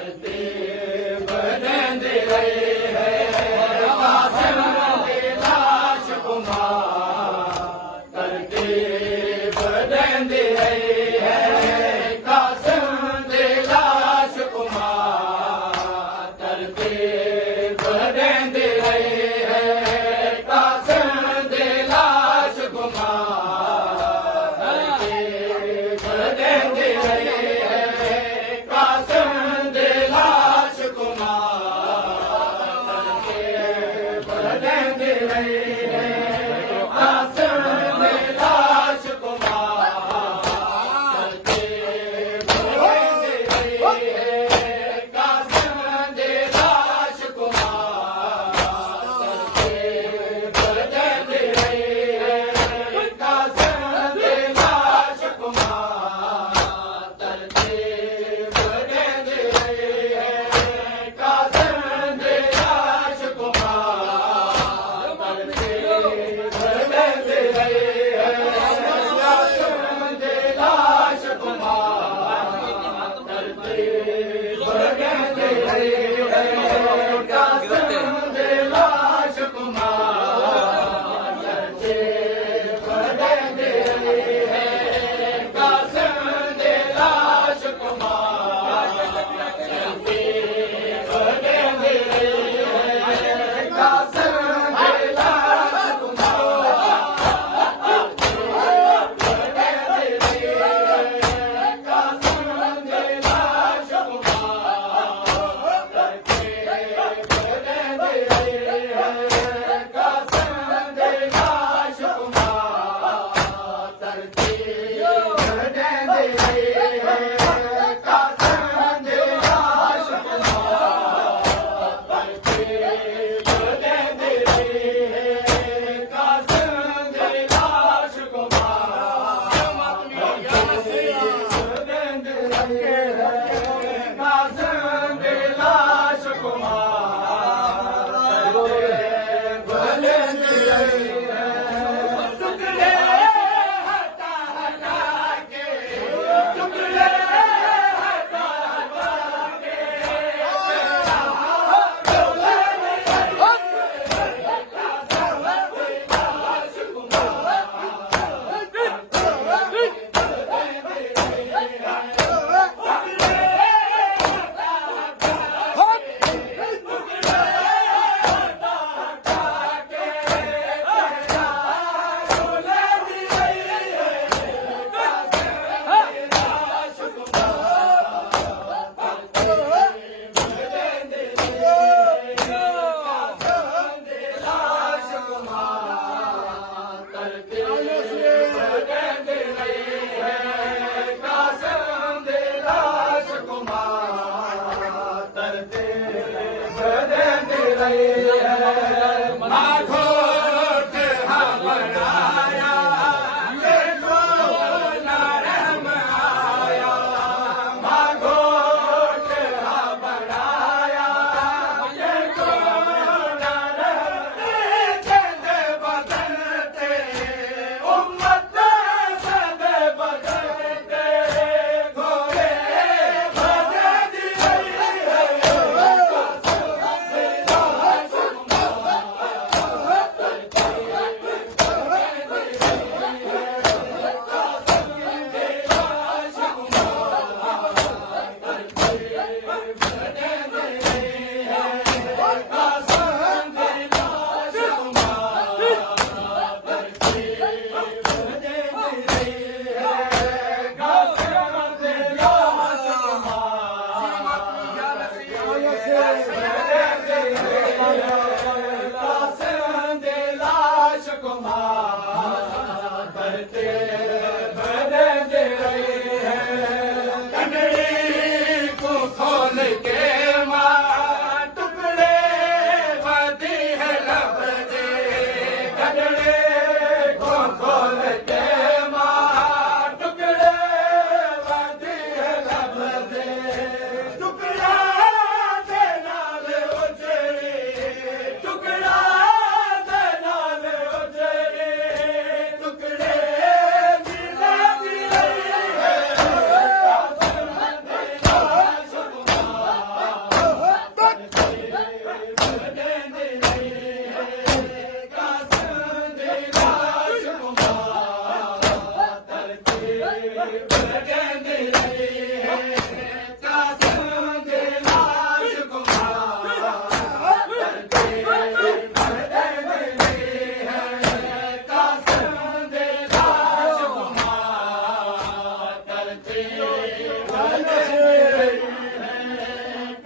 तरतीब देंदे रहे है कासिम दी लाश कुमार तरतीब देंदे रहे है कासिम दी लाश कुमार तरतीब देंदे रहे है कासिम दी लाश कुमार तरतीब देंदे रहे है कासिम दी लाश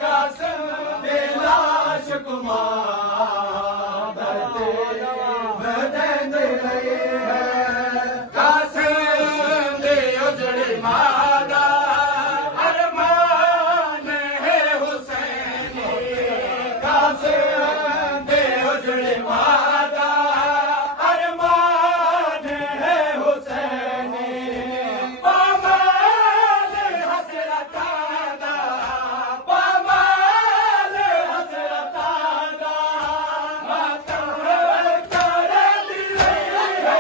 ਕਾਸਮ ਦੇ ਲਾਸ਼ ਕੁਮਾਰ ਤੇ ਬਦਲਦੇ ਰਹੇ ਹੈ ਕਾਸਮ ਦੇ ਉਜੜੇ ਮਾਦਾ ਅਰਮਾਨ ਹੈ ਹੁਸੈਨੀ ਕਾਸਮ ਦੇ ਉਜੜੇ ਮਾਦਾ ਅਰਮਾਨ ਹੈ ਹੁਸੈਨੀ ਪਾਮਾਲ ਹਸਰਤਾਂ ਦਾ ਪਾਮਾਲ ਹਸਰਤਾਂ ਦਾ ਮਾਤਮ ਕਰਦੀ ਰਹੀ ਹੈ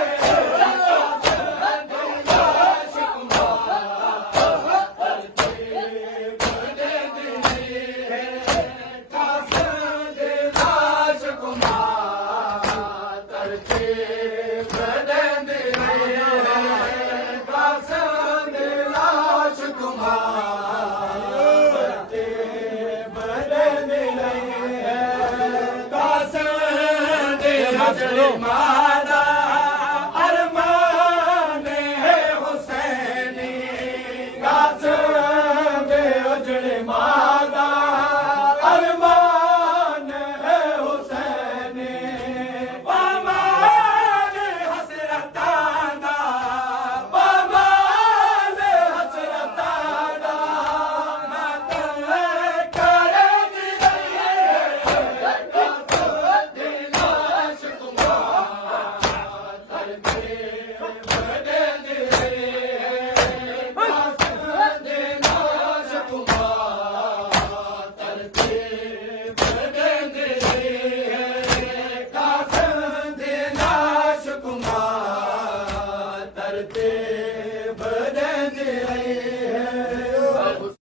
ਲਾਸ਼ ਕੁਮਾਰ ਬਦਲਦੀ ਰਹੀ ਹੈ ਕਾਸਮ ਦੇ ਲਾਸ਼ ਕੁਮਾਰ ਤਰਕੇ ਬਦਲਦੀ ਰਹੀ ਹੈ ਕਾਸਮ ਦੇ ਲਾਸ਼ ਕੁਮਾਰ ਤੇ ਬਦਲਦੀ ਰਹੀ ਹੈ ਕਾਸਮ ਦੇ ਉਜੜੇ ਮਾਂ